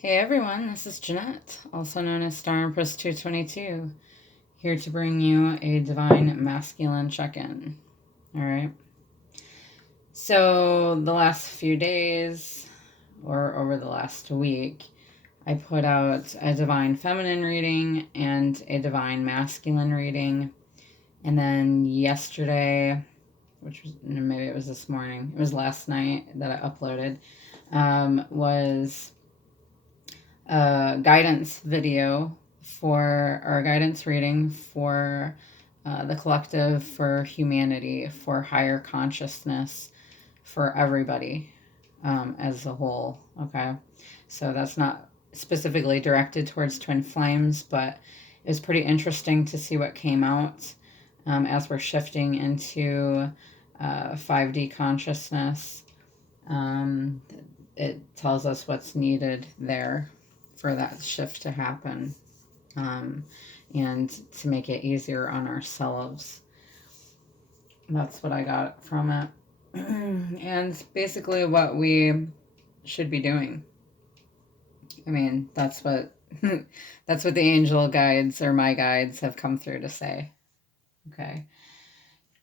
Hey everyone, this is Jeanette, also known as Star Empress 222, here to bring you a divine masculine check-in. All right. So the last few days, or over the last week, I put out a divine feminine reading and a divine masculine reading. And then yesterday, which was maybe it was this morning, it was last night that I uploaded, was a guidance video for, or a guidance reading for the collective, for humanity, for higher consciousness, for everybody as a whole. Okay. So that's not specifically directed towards twin flames, but it was pretty interesting to see what came out as we're shifting into 5D consciousness. It tells us what's needed there for that shift to happen, and to make it easier on ourselves. That's what I got from it. And basically what we should be doing. I mean, that's what that's what the angel guides, or my guides, have come through to say. Okay.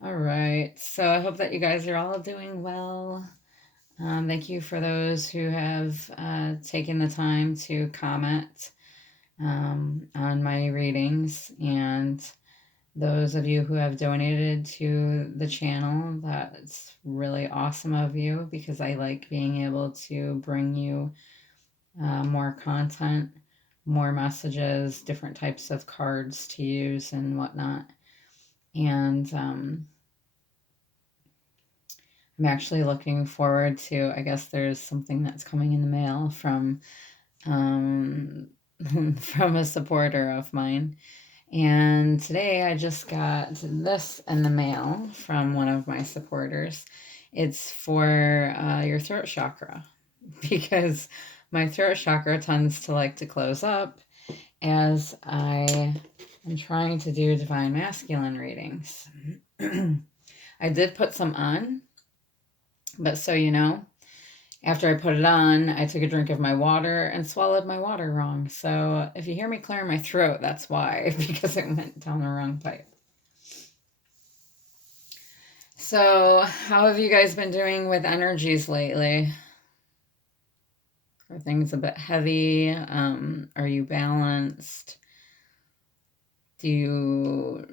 All right. So I hope that you guys are all doing well. Thank you for those who have taken the time to comment on my readings, and those of you who have donated to the channel. That's really awesome of you, because I like being able to bring you more content, more messages, different types of cards to use and whatnot. And I'm actually looking forward to, I guess there's something that's coming in the mail from from a supporter of mine. And today I just got this in the mail from one of my supporters. It's for your throat chakra, because my throat chakra tends to like to close up as I am trying to do divine masculine readings. I did put some on, but so you know, after I put it on, I took a drink of my water and swallowed my water wrong. So if you hear me clearing my throat, that's why, because it went down the wrong pipe. So how have you guys been doing with energies lately? Are things a bit heavy? Are you balanced? Do you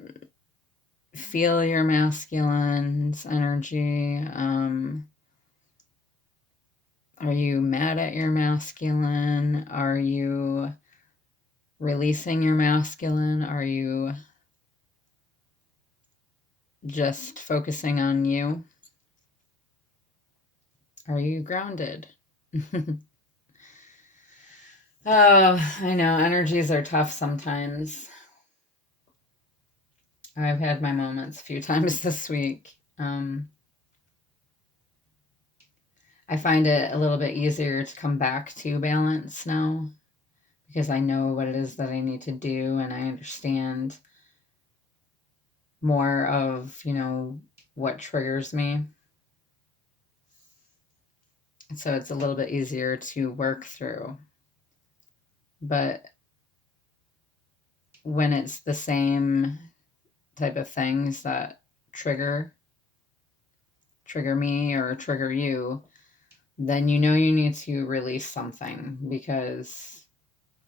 feel your masculine's energy? Are you mad at your masculine? Are you releasing your masculine? Are you just focusing on you? Are you grounded? Oh, I know, energies are tough sometimes. I've had my moments a few times this week. I find it a little bit easier to come back to balance now, because I know what it is that I need to do, and I understand more of, what triggers me. So it's a little bit easier to work through. But when it's the same type of things that trigger me or trigger you, then you need to release something,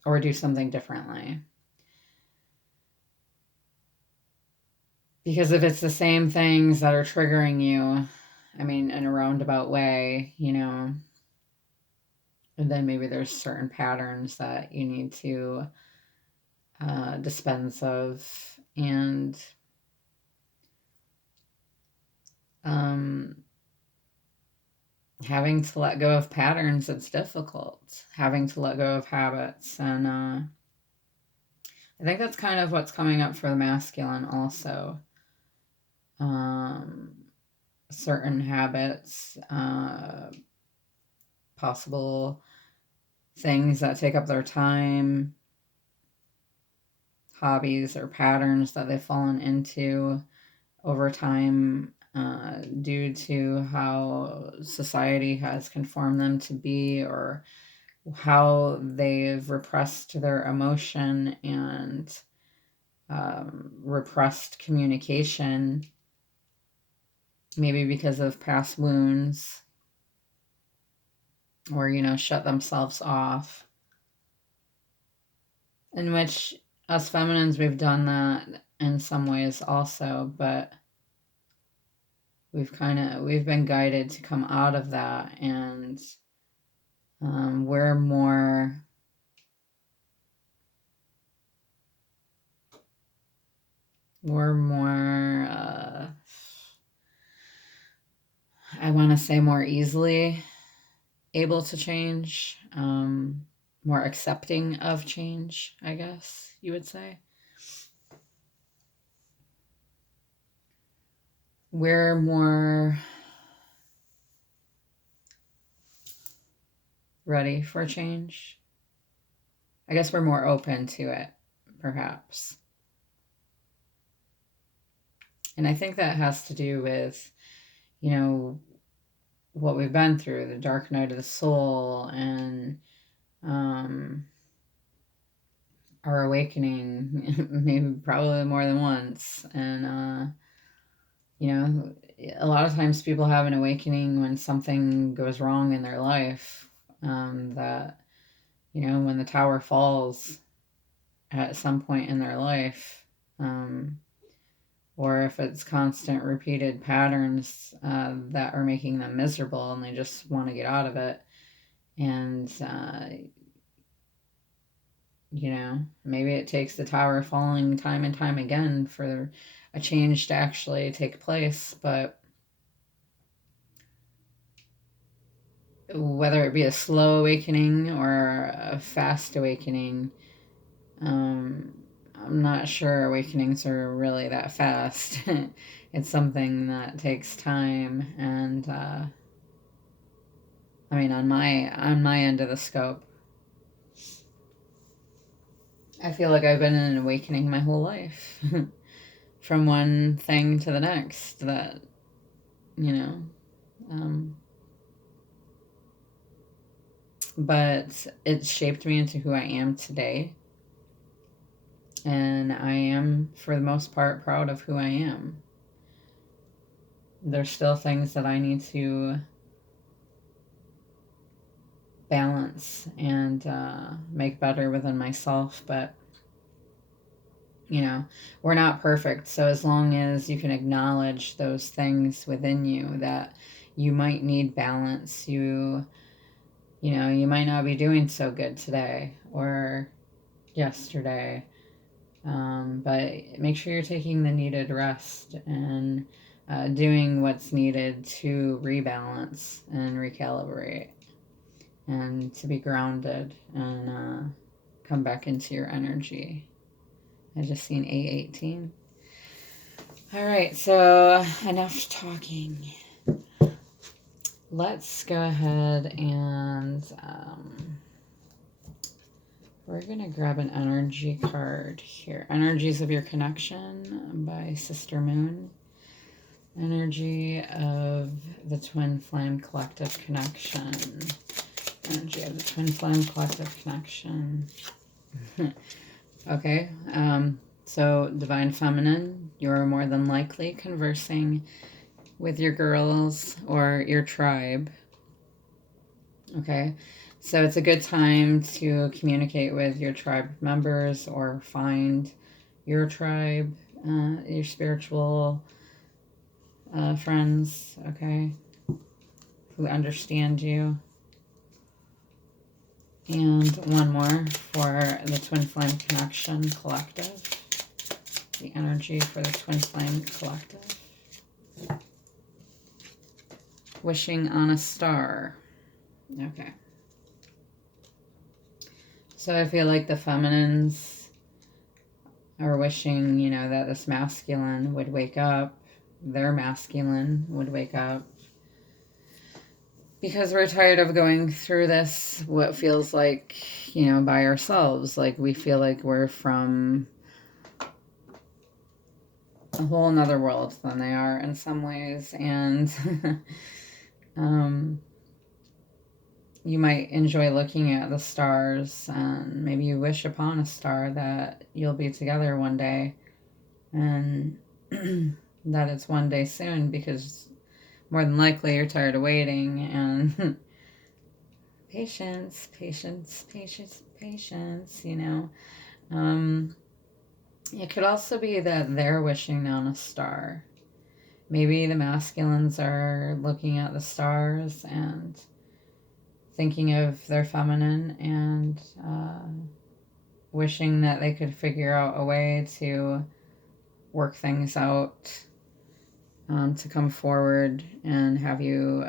or do something differently. Because if it's the same things that are triggering you, I mean, in a roundabout way, and then maybe there's certain patterns that you need to dispense of. And having to let go of patterns, it's difficult. Having to let go of habits. And I think that's kind of what's coming up for the masculine also. Certain habits, possible things that take up their time, hobbies or patterns that they've fallen into over time, due to how society has conformed them to be, or how they've repressed their emotion and repressed communication, maybe because of past wounds, or, shut themselves off. In which us feminines, we've done that in some ways also, but we've been guided to come out of that, and we're more I want to say more easily able to change, more accepting of change, I guess you would say. We're more ready for change. I guess we're more open to it, perhaps. And I think that has to do with, what we've been through, the dark night of the soul, and our awakening, maybe probably more than once. And, a lot of times people have an awakening when something goes wrong in their life, that, when the tower falls at some point in their life, or if it's constant repeated patterns that are making them miserable and they just want to get out of it. And, maybe it takes the tower falling time and time again for a change to actually take place. But whether it be a slow awakening or a fast awakening, I'm not sure awakenings are really that fast. It's something that takes time, and on my end of the scope, I feel like I've been in an awakening my whole life, from one thing to the next. That, but it shaped me into who I am today. And I am, for the most part, proud of who I am. There's still things that I need to balance and make better within myself, but we're not perfect. So as long as you can acknowledge those things within you that you might need balance, you might not be doing so good today or yesterday, but make sure you're taking the needed rest and doing what's needed to rebalance and recalibrate, and to be grounded and come back into your energy. I just seen A18. All right, so enough talking. Let's go ahead and we're going to grab an energy card here. Energies of Your Connection by Sister Moon. Energy of the Twin Flame Collective Connection. Energy of the Twin Flame Collective Connection. Okay, so Divine Feminine, you're more than likely conversing with your girls or your tribe. Okay, so it's a good time to communicate with your tribe members or find your tribe, your spiritual friends, okay, who understand you. And one more for the Twin Flame Connection Collective. The energy for the Twin Flame Collective. Wishing on a Star. Okay. So I feel like the feminines are wishing, that this masculine would wake up. Their masculine would wake up. Because we're tired of going through this, what feels like, by ourselves. Like we feel like we're from a whole nother world than they are in some ways. And you might enjoy looking at the stars, and maybe you wish upon a star that you'll be together one day, and that it's one day soon, because more than likely you're tired of waiting. And patience, patience, patience, patience, you know. It could also be that they're wishing on a star. Maybe the masculines are looking at the stars and thinking of their feminine, and wishing that they could figure out a way to work things out, to come forward and have you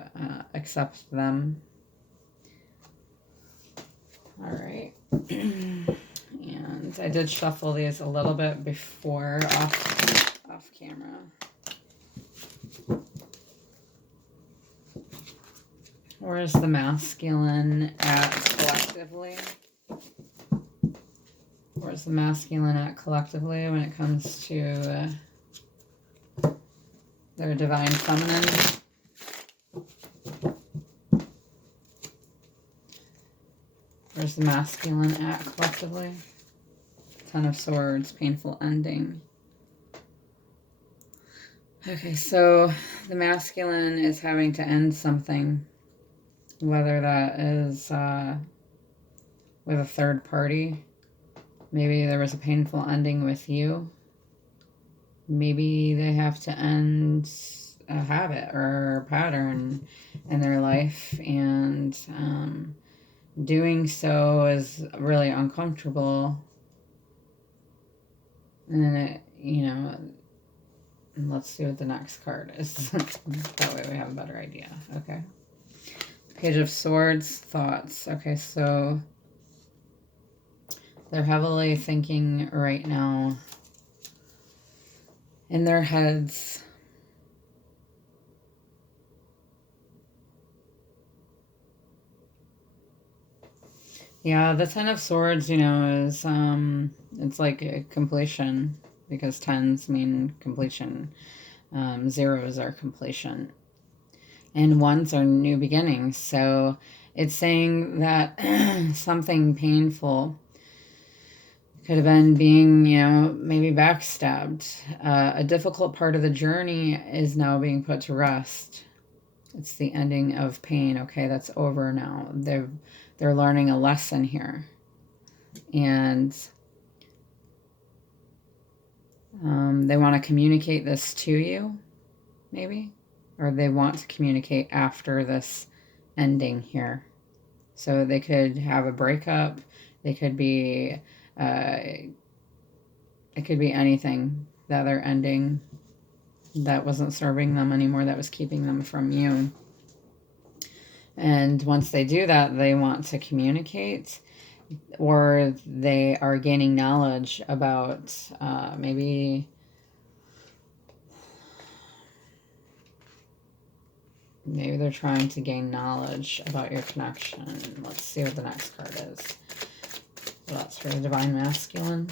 accept them. All right. And I did shuffle these a little bit before off camera. Where's the masculine at collectively? Where's the masculine at collectively when it comes to their divine feminine? Where's the masculine at collectively? Ten of Swords, painful ending. Okay, so the masculine is having to end something, whether that is with a third party. Maybe there was a painful ending with you. Maybe they have to end a habit or a pattern in their life, and doing so is really uncomfortable. And then it, you know, let's see what the next card is. That way we have a better idea. Okay. Page of Swords, thoughts. Okay, so they're heavily thinking right now in their heads. Yeah, the Ten of Swords, you know, is it's like a completion, because tens mean completion. Zeros are completion, and ones are new beginnings. So it's saying that something painful could have been being, you know, maybe backstabbed. A difficult part of the journey is now being put to rest. It's the ending of pain. Okay, that's over now. They're learning a lesson here. And they want to communicate this to you, maybe. Or they want to communicate after this ending here. So they could have a breakup. They could be... it could be anything that they're ending that wasn't serving them anymore, that was keeping them from you. And once they do that, they want to communicate, or they are gaining knowledge about maybe they're trying to gain knowledge about your connection. Let's see what the next card is. So that's for the Divine Masculine.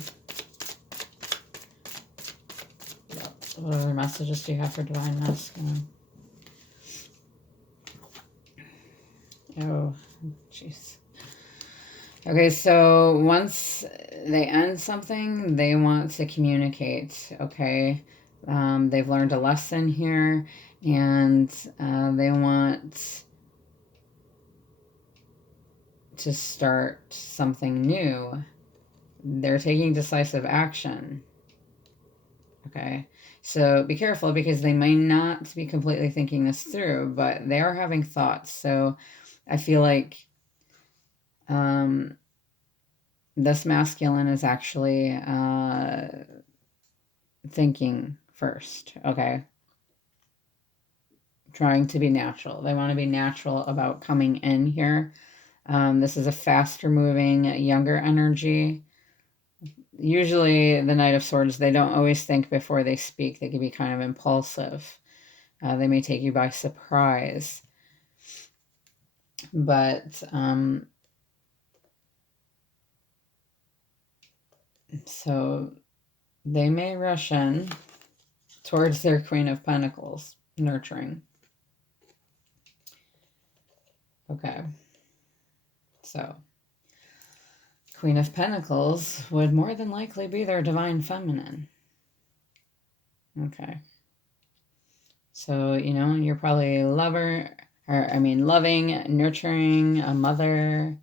What other messages do you have for Divine Masculine? Oh, jeez. Okay, so once they end something, they want to communicate, okay? They've learned a lesson here, and they want to start something new. They're taking decisive action, okay? So be careful, because they may not be completely thinking this through, but they are having thoughts. So I feel like this masculine is actually thinking first, okay? Trying to be natural. They want to be natural about coming in here. This is a faster moving, younger energy. Usually the Knight of Swords, they don't always think before they speak. They can be kind of impulsive. They may take you by surprise. But so they may rush in towards their Queen of Pentacles, nurturing. Okay. So, Queen of Pentacles would more than likely be their divine feminine. Okay. So, you know, you're probably loving, nurturing, a mother.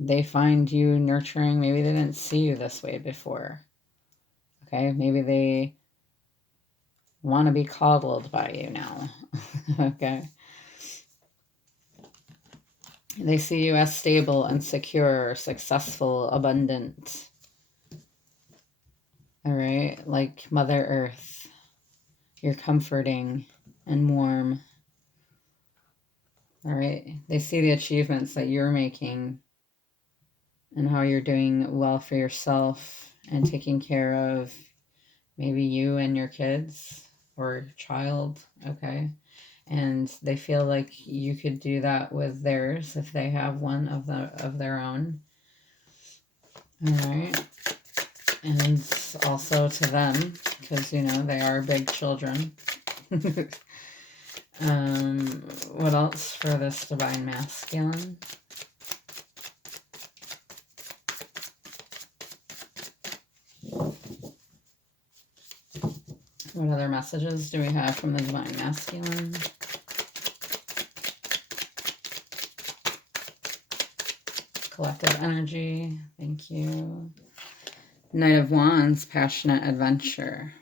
They find you nurturing. Maybe they didn't see you this way before. Okay, maybe they want to be coddled by you now. Okay. They see you as stable and secure, successful, abundant. All right, like Mother Earth. You're comforting and warm. All right, they see the achievements that you're making and how you're doing well for yourself and taking care of maybe you and your kids or child. Okay. And they feel like you could do that with theirs if they have one of their own. All right. And also to them, because, you know, they are big children. What else for this divine masculine? What other messages do we have from the divine masculine? Collective energy. Thank you. Knight of Wands, passionate adventure.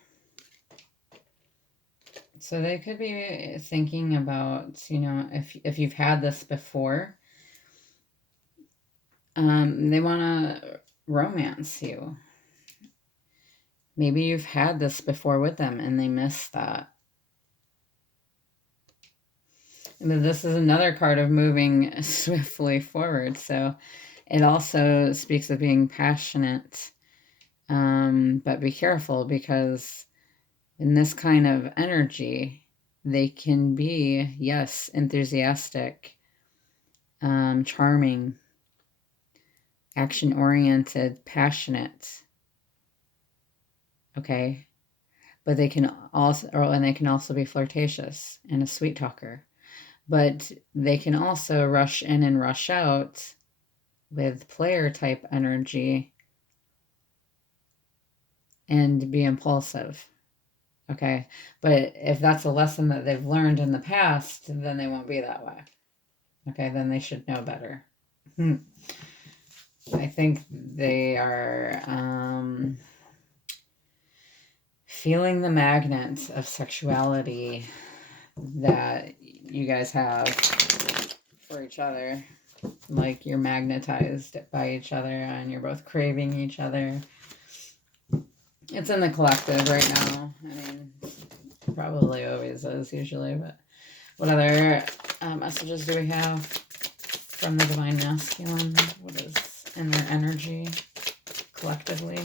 So they could be thinking about, you know, if you've had this before, they want to romance you. Maybe you've had this before with them and they miss that. And this is another card of moving swiftly forward. So it also speaks of being passionate, but be careful, because in this kind of energy, they can be, yes, enthusiastic, charming, action-oriented, passionate. Okay, but they can also be flirtatious and a sweet talker. But they can also rush in and rush out with player type energy and be impulsive. Okay, but if that's a lesson that they've learned in the past, then they won't be that way. Okay, then they should know better. I think they are feeling the magnet of sexuality that you guys have for each other. Like you're magnetized by each other and you're both craving each other. It's in the collective right now. I mean, probably always is usually, but what other messages do we have from the divine masculine? What is in their energy collectively?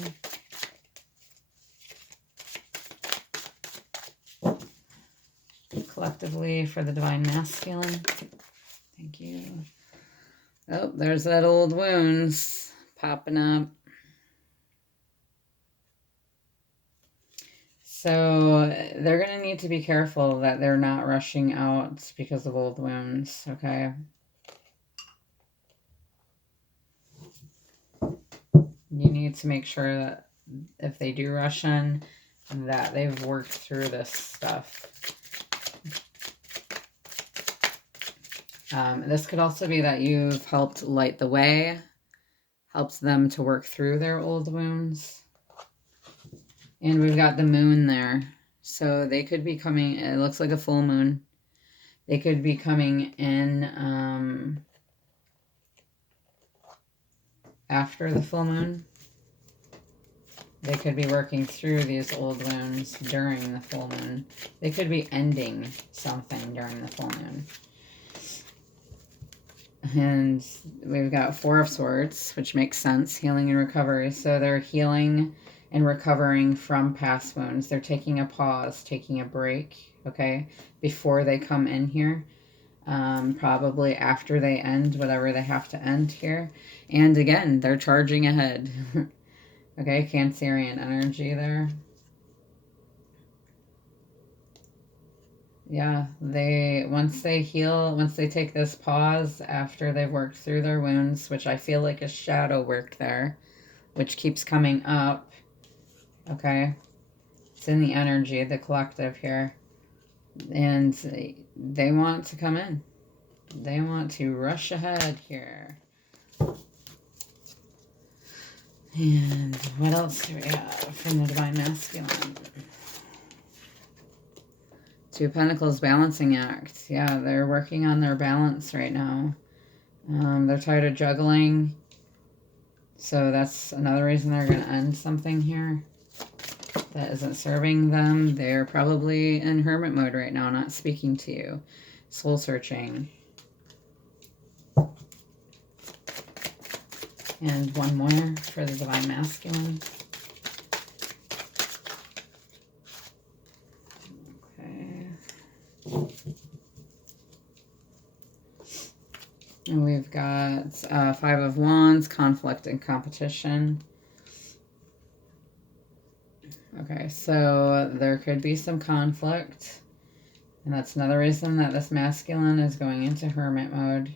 Collectively for the divine masculine. Thank you. Oh, there's that old wounds popping up. So they're going to need to be careful that they're not rushing out because of old wounds, okay? You need to make sure that if they do rush in, that they've worked through this stuff. This could also be that you've helped light the way, helps them to work through their old wounds. And we've got the moon there. So they could be coming, it looks like a full moon. They could be coming in after the full moon. They could be working through these old wounds during the full moon. They could be ending something during the full moon. And we've got Four of Swords, which makes sense, healing and recovery. So they're healing and recovering from past wounds. They're taking a pause, taking a break, okay, before they come in here. Probably after they end whatever they have to end here. And again, they're charging ahead. Okay, Cancerian energy there. Yeah, once they heal, once they take this pause after they've worked through their wounds, which I feel like a shadow work there, which keeps coming up, okay? It's in the energy, the collective here. And they want to come in. They want to rush ahead here. And what else do we have from the Divine Masculine? Two of Pentacles balancing act. Yeah, they're working on their balance right now. They're tired of juggling. So that's another reason they're going to end something here that isn't serving them. They're probably in hermit mode right now, not speaking to you. Soul searching. And one more for the Divine Masculine. Okay. And we've got Five of Wands, conflict and competition. Okay, so there could be some conflict. And that's another reason that this masculine is going into hermit mode.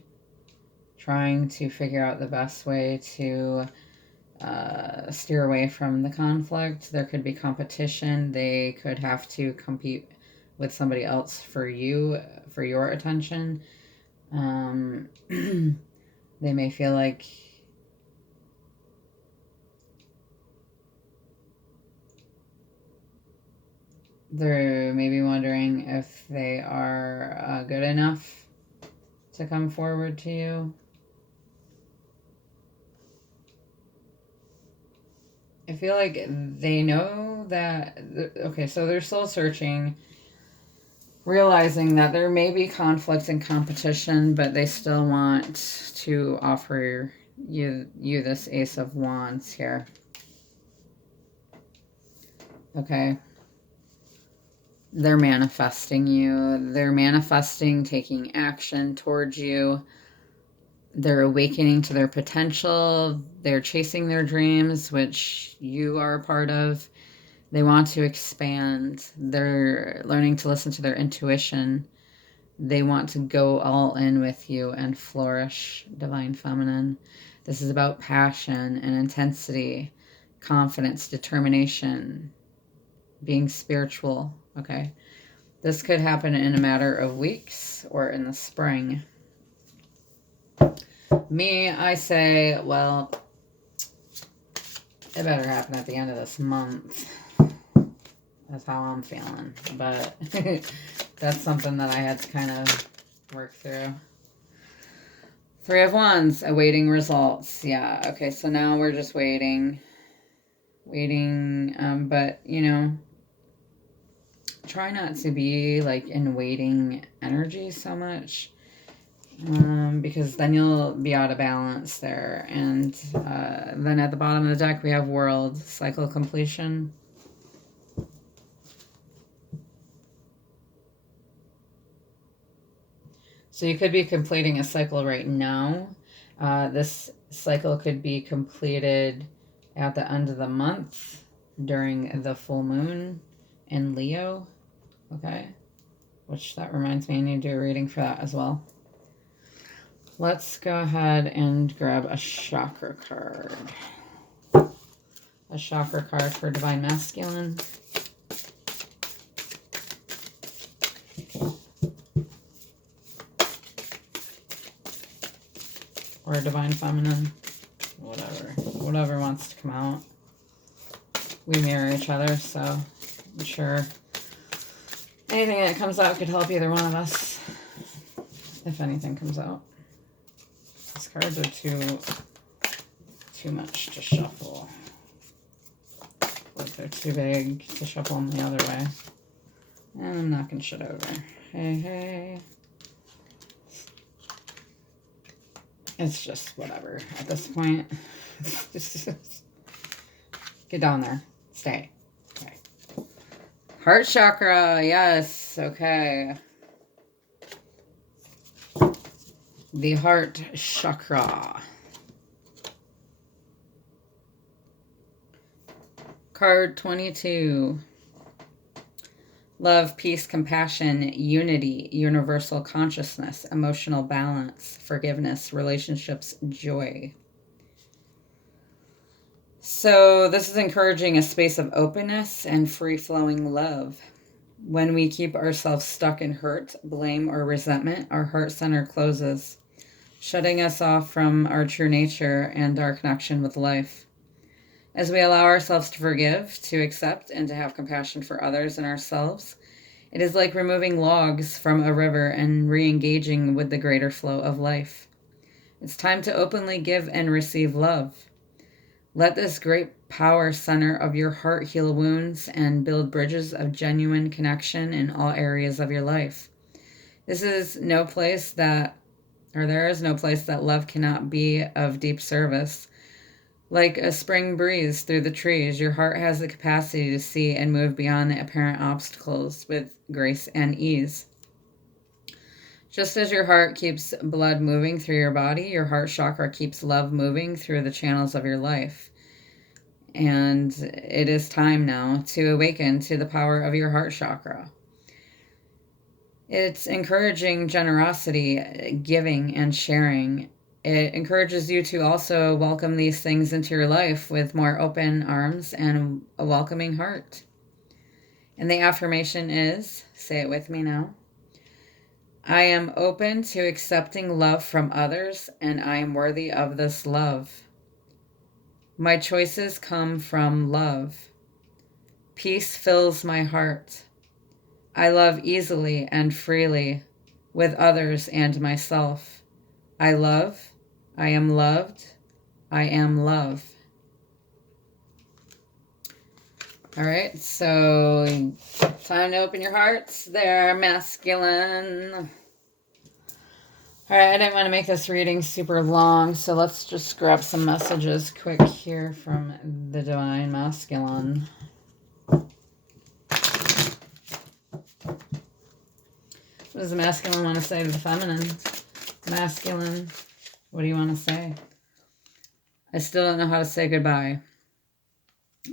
Trying to figure out the best way to steer away from the conflict. There could be competition. They could have to compete with somebody else for you, for your attention. They may feel like they're maybe wondering if they are good enough to come forward to you. I feel like they know that, okay, so they're soul searching, realizing that there may be conflict and competition, but they still want to offer you this Ace of Wands here. Okay. They're manifesting you. They're manifesting taking action towards you. They're awakening to their potential. They're chasing their dreams, which you are a part of. They want to expand. They're learning to listen to their intuition. They want to go all in with you and flourish, Divine Feminine. This is about passion and intensity, confidence, determination, being spiritual, okay? This could happen in a matter of weeks or in the spring. Me, I say, well, it better happen at the end of this month. That's how I'm feeling. But that's something that I had to kind of work through. Three of Wands, awaiting results. Yeah, okay, so now we're just waiting. But, you know, try not to be, like, in waiting energy so much. Because then you'll be out of balance there. And then at the bottom of the deck, we have World, cycle completion. So you could be completing a cycle right now. This cycle could be completed at the end of the month during the full moon in Leo. Okay. Which that reminds me, I need to do a reading for that as well. Let's go ahead and grab a chakra card. A chakra card for Divine Masculine. Or Divine Feminine. Whatever wants to come out. We mirror each other, so I'm sure anything that comes out could help either one of us. If anything comes out. These cards are too much to shuffle. Like they're too big to shuffle them the other way. And I'm knocking shit over. Hey. It's just whatever at this point. Get down there. Stay. Okay. Heart chakra. Yes. Okay. The heart chakra. Card 22. Love, peace, compassion, unity, universal consciousness, emotional balance, forgiveness, relationships, joy. So this is encouraging a space of openness and free-flowing love. When we keep ourselves stuck in hurt, blame, or resentment, our heart center closes, shutting us off from our true nature and our connection with life. As we allow ourselves to forgive, to accept, and to have compassion for others and ourselves, it is like removing logs from a river and re-engaging with the greater flow of life. It's time to openly give and receive love. Let this great power center of your heart heal wounds and build bridges of genuine connection in all areas of your life. There is no place that love cannot be of deep service. Like a spring breeze through the trees, your heart has the capacity to see and move beyond the apparent obstacles with grace and ease. Just as your heart keeps blood moving through your body, your heart chakra keeps love moving through the channels of your life. And it is time now to awaken to the power of your heart chakra. It's encouraging generosity, giving, and sharing. It encourages you to also welcome these things into your life with more open arms and a welcoming heart. And the affirmation is, say it with me now, I am open to accepting love from others, and I am worthy of this love. My choices come from love. Peace fills my heart. I love easily and freely with others and myself. I love. I am loved. I am love. All right, so time to open your hearts. They're masculine. All right, I didn't want to make this reading super long, so let's just grab some messages quick here from the Divine Masculine. What does the masculine want to say to the feminine? Masculine, what do you want to say? I still don't know how to say goodbye.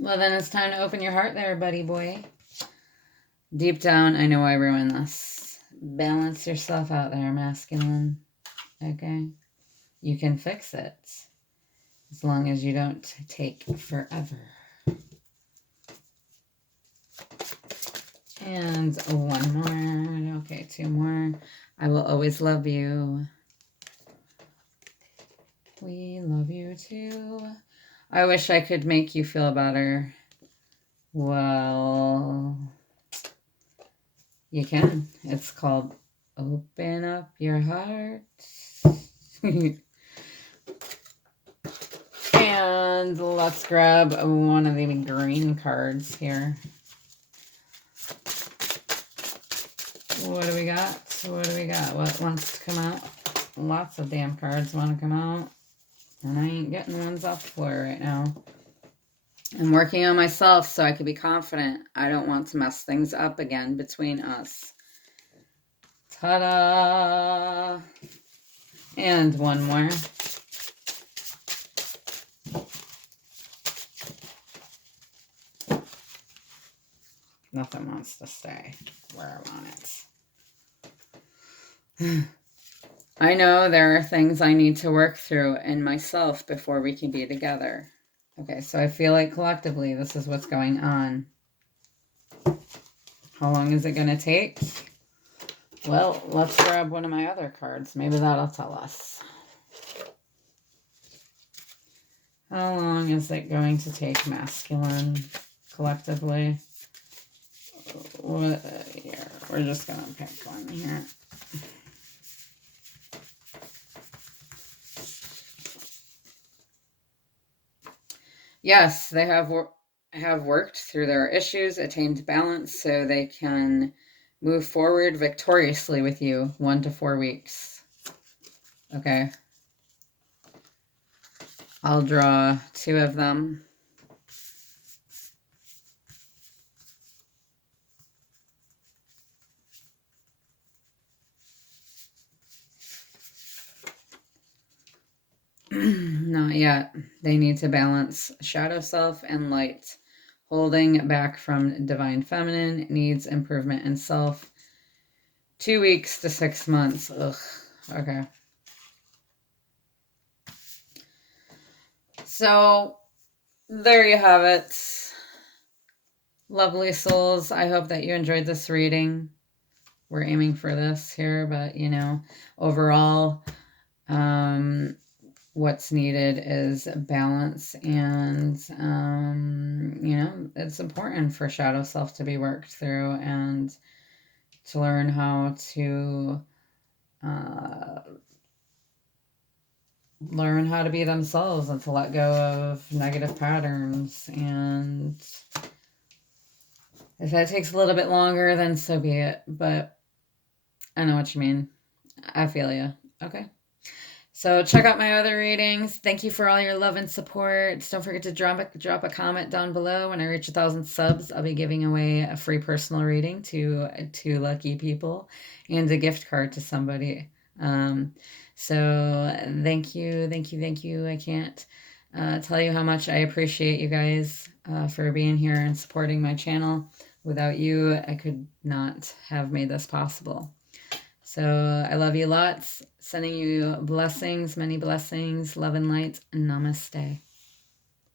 Well, then it's time to open your heart there, buddy boy. Deep down, I know I ruined this. Balance yourself out there, masculine. Okay? You can fix it. As long as you don't take forever. And one more. Okay, two more. I will always love you. We love you too. I wish I could make you feel better. Well, you can. It's called Open Up Your Heart. And let's grab one of the green cards here. What do we got? What do we got? What wants to come out? Lots of damn cards want to come out. And I ain't getting ones off the floor right now. I'm working on myself so I can be confident. I don't want to mess things up again between us. Ta-da! And one more. Nothing wants to stay where I want it. I know there are things I need to work through in myself before we can be together. Okay, so I feel like collectively this is what's going on. How long is it going to take? Well, let's grab one of my other cards. Maybe that'll tell us. How long is it going to take, masculine, collectively? Here, we're just going to pick one here. Yes, they have worked through their issues, attained balance, so they can move forward victoriously with you 1 to 4 weeks. Okay. I'll draw 2 of them. Not yet. They need to balance shadow self and light. holding back from divine feminine, needs improvement in self. 2 weeks to 6 months. Ugh. Okay. So there you have it. Lovely souls. I hope that you enjoyed this reading. We're aiming for this here, but overall, what's needed is balance, and it's important for shadow self to be worked through and to learn how to be themselves and to let go of negative patterns. And if that takes a little bit longer, then so be it. But I know what you mean. I feel you. Okay. So check out my other readings. Thank you for all your love and support. Don't forget to drop a comment down below. When I reach 1,000 subs, I'll be giving away a free personal reading to 2 lucky people and a gift card to somebody. So thank you. I can't tell you how much I appreciate you guys for being here and supporting my channel. Without you, I could not have made this possible. So I love you lots. Sending you blessings, many blessings, love and light. Namaste.